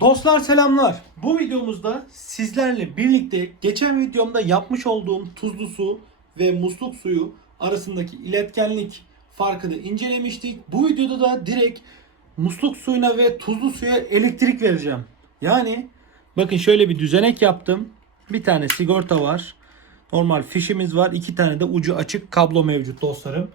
Dostlar selamlar. Bu videomuzda sizlerle birlikte geçen videomda yapmış olduğum tuzlu su ve musluk suyu arasındaki iletkenlik farkını incelemiştik. Bu videoda da direkt musluk suyuna ve tuzlu suya elektrik vereceğim. Yani bakın şöyle bir düzenek yaptım. Bir tane sigorta var. Normal fişimiz var. İki tane de ucu açık kablo mevcut dostlarım.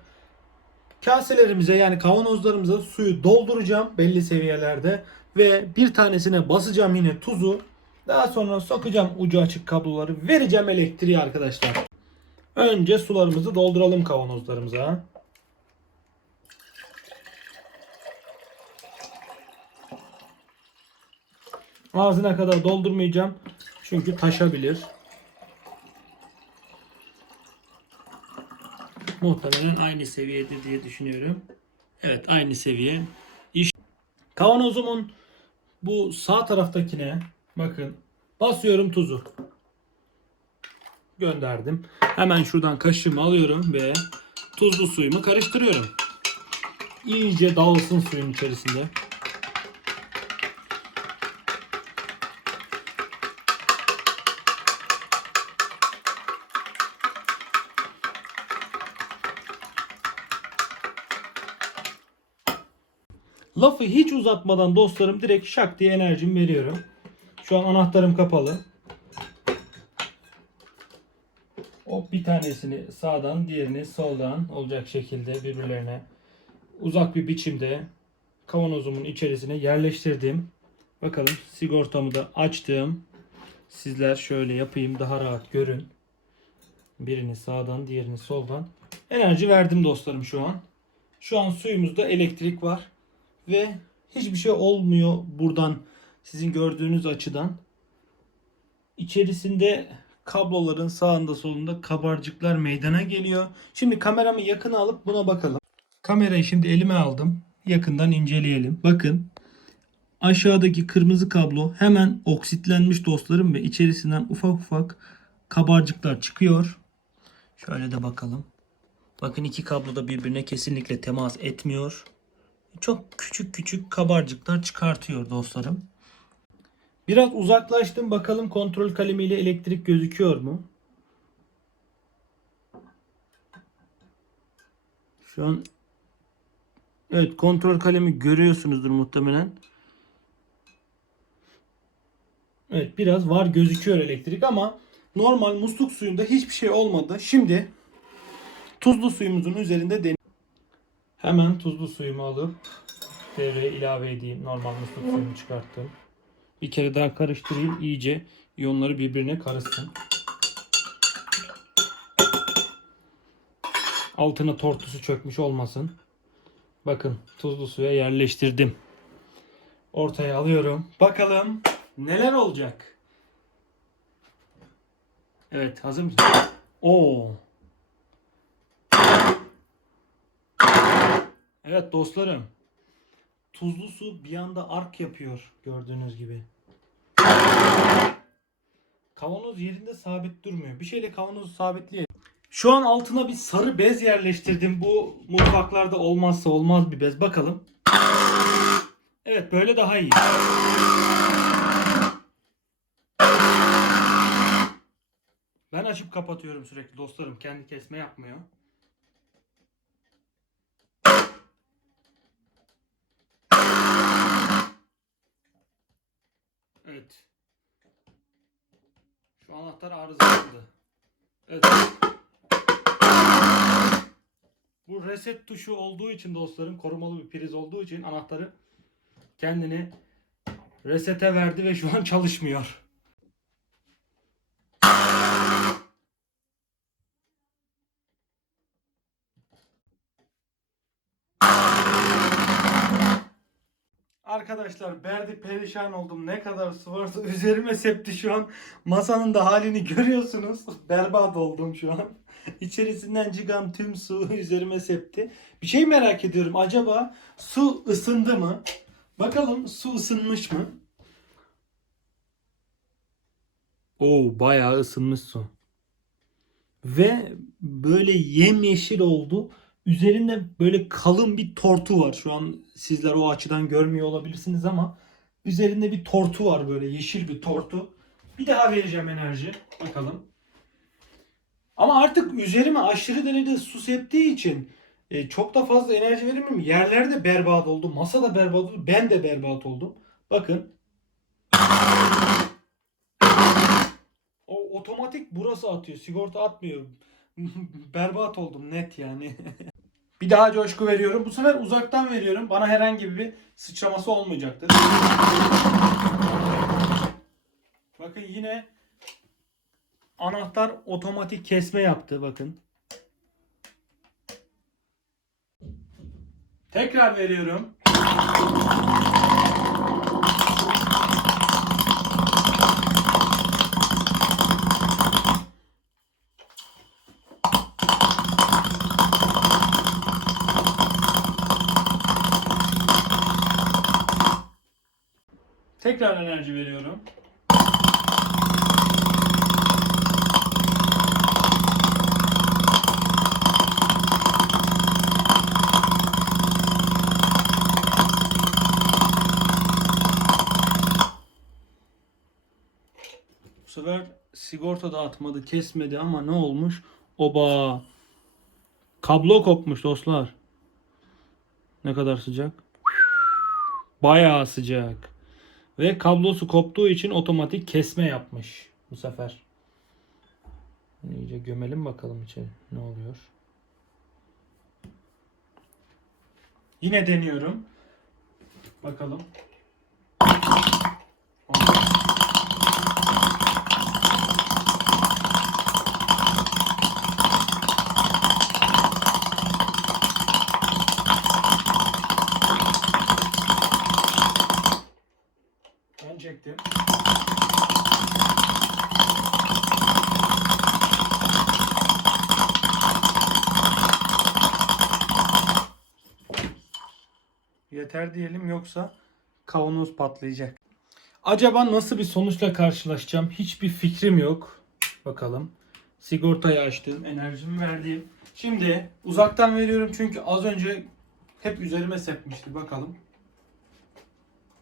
Kaselerimize yani kavanozlarımıza suyu dolduracağım belli seviyelerde ve bir tanesine basacağım yine tuzu. Daha sonra sokacağım ucu açık kabloları vereceğim elektriği arkadaşlar. Önce sularımızı dolduralım kavanozlarımıza. Ağzına kadar doldurmayacağım. Çünkü taşabilir. Muhtemelen aynı seviyede diye düşünüyorum. Evet aynı seviye. İş Kavanozumun bu sağ taraftakine bakın basıyorum tuzu. Gönderdim. Hemen şuradan kaşığımı alıyorum ve tuzlu suyumu karıştırıyorum. İyice dağılsın suyun içerisinde. Lafı hiç uzatmadan dostlarım direkt şak diye enerjimi veriyorum. Şu an anahtarım kapalı. O bir tanesini sağdan, diğerini soldan olacak şekilde birbirlerine uzak bir biçimde kavanozumun içerisine yerleştirdim. Bakalım sigortamı da açtım. Sizler şöyle yapayım daha rahat görün. Birini sağdan, diğerini soldan. Enerji verdim dostlarım şu an. Şu an suyumuzda elektrik var ve hiçbir şey olmuyor buradan sizin gördüğünüz açıdan. İçerisinde kabloların sağında solunda kabarcıklar meydana geliyor. Şimdi kameramı yakına alıp buna bakalım. Kamerayı şimdi elime aldım. Yakından inceleyelim. Bakın aşağıdaki kırmızı kablo hemen oksitlenmiş dostlarım ve içerisinden ufak ufak kabarcıklar çıkıyor. Şöyle de bakalım. Bakın iki kablo da birbirine kesinlikle temas etmiyor çok küçük küçük kabarcıklar çıkartıyor dostlarım. Biraz uzaklaştım bakalım kontrol kalemiyle elektrik gözüküyor mu? Şu an Evet kontrol kalemi görüyorsunuzdur muhtemelen. Evet biraz var gözüküyor elektrik ama normal musluk suyunda hiçbir şey olmadı. Şimdi tuzlu suyumuzun üzerinde deneyelim. Hemen tuzlu suyumu alıp devreye ilave edeyim. Normal musluk suyunu çıkarttım. Bir kere daha karıştırayım. iyice iyonları birbirine karışsın. Altına tortusu çökmüş olmasın. Bakın tuzlu suya yerleştirdim. Ortaya alıyorum. Bakalım neler olacak. Evet hazır mısın? Oo. Evet dostlarım. Tuzlu su bir anda ark yapıyor gördüğünüz gibi. Kavanoz yerinde sabit durmuyor. Bir şeyle kavanozu sabitleyelim. Şu an altına bir sarı bez yerleştirdim. Bu mutfaklarda olmazsa olmaz bir bez. Bakalım. Evet böyle daha iyi. Ben açıp kapatıyorum sürekli dostlarım. Kendi kesme yapmıyor. Evet. Anahtar arızalandı. Evet. Bu reset tuşu olduğu için dostlarım korumalı bir priz olduğu için anahtarı kendini resete verdi ve şu an çalışmıyor. Arkadaşlar berdi perişan oldum. Ne kadar su varsa üzerime septi şu an. Masanın da halini görüyorsunuz. Berbat oldum şu an. İçerisinden çıkan tüm su üzerime septi. Bir şey merak ediyorum. Acaba su ısındı mı? Bakalım su ısınmış mı? Oo bayağı ısınmış su. Ve böyle yemyeşil oldu. Üzerinde böyle kalın bir tortu var. Şu an sizler o açıdan görmüyor olabilirsiniz ama Üzerinde bir tortu var böyle yeşil bir tortu. Bir daha vereceğim enerji. Bakalım. Ama artık üzerime aşırı derecede su septiği için e, çok da fazla enerji veremiyorum. Yerlerde berbat oldu. Masa da berbat oldu. Ben de berbat oldum. Bakın. O otomatik burası atıyor. Sigorta atmıyor. berbat oldum net yani. bir daha coşku veriyorum. Bu sefer uzaktan veriyorum. Bana herhangi bir sıçraması olmayacaktır. Bakın yine anahtar otomatik kesme yaptı bakın. Tekrar veriyorum. Tekrar enerji veriyorum. Bu sefer sigorta da atmadı, kesmedi ama ne olmuş? Oba! Kablo kopmuş dostlar. Ne kadar sıcak? Bayağı sıcak. Ve kablosu koptuğu için otomatik kesme yapmış bu sefer. İyice gömelim bakalım içeri ne oluyor. Yine deniyorum. Bakalım. Çektim. Yeter diyelim yoksa kavanoz patlayacak. Acaba nasıl bir sonuçla karşılaşacağım? Hiçbir fikrim yok. Bakalım. Sigortayı açtım, enerjimi verdim. Şimdi uzaktan veriyorum çünkü az önce hep üzerime sepmişti. Bakalım.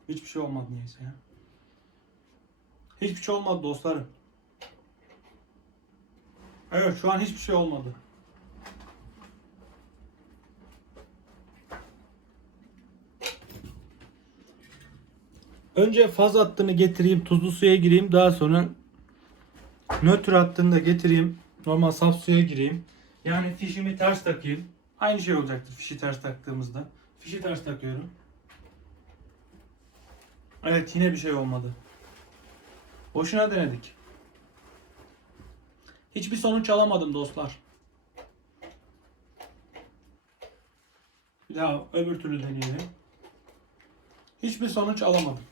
Hiçbir şey olmadı niyeyse ya. Hiçbir şey olmadı dostlarım. Evet şu an hiçbir şey olmadı. Önce faz hattını getireyim, tuzlu suya gireyim. Daha sonra nötr hattını da getireyim. Normal saf suya gireyim. Yani fişimi ters takayım. Aynı şey olacaktır fişi ters taktığımızda. Fişi ters takıyorum. Evet yine bir şey olmadı. Boşuna denedik. Hiçbir sonuç alamadım dostlar. Bir daha öbür türlü deneyelim. Hiçbir sonuç alamadım.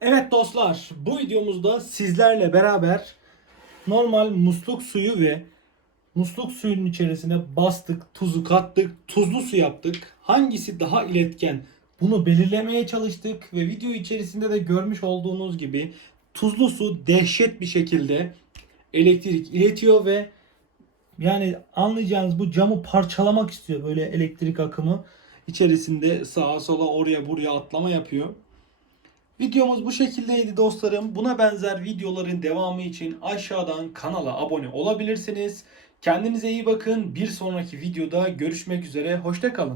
Evet dostlar, bu videomuzda sizlerle beraber normal musluk suyu ve musluk suyunun içerisine bastık, tuzu kattık, tuzlu su yaptık. Hangisi daha iletken? Bunu belirlemeye çalıştık ve video içerisinde de görmüş olduğunuz gibi tuzlu su dehşet bir şekilde elektrik iletiyor ve yani anlayacağınız bu camı parçalamak istiyor böyle elektrik akımı içerisinde sağa sola oraya buraya atlama yapıyor. Videomuz bu şekildeydi dostlarım. Buna benzer videoların devamı için aşağıdan kanala abone olabilirsiniz. Kendinize iyi bakın. Bir sonraki videoda görüşmek üzere. Hoşça kalın.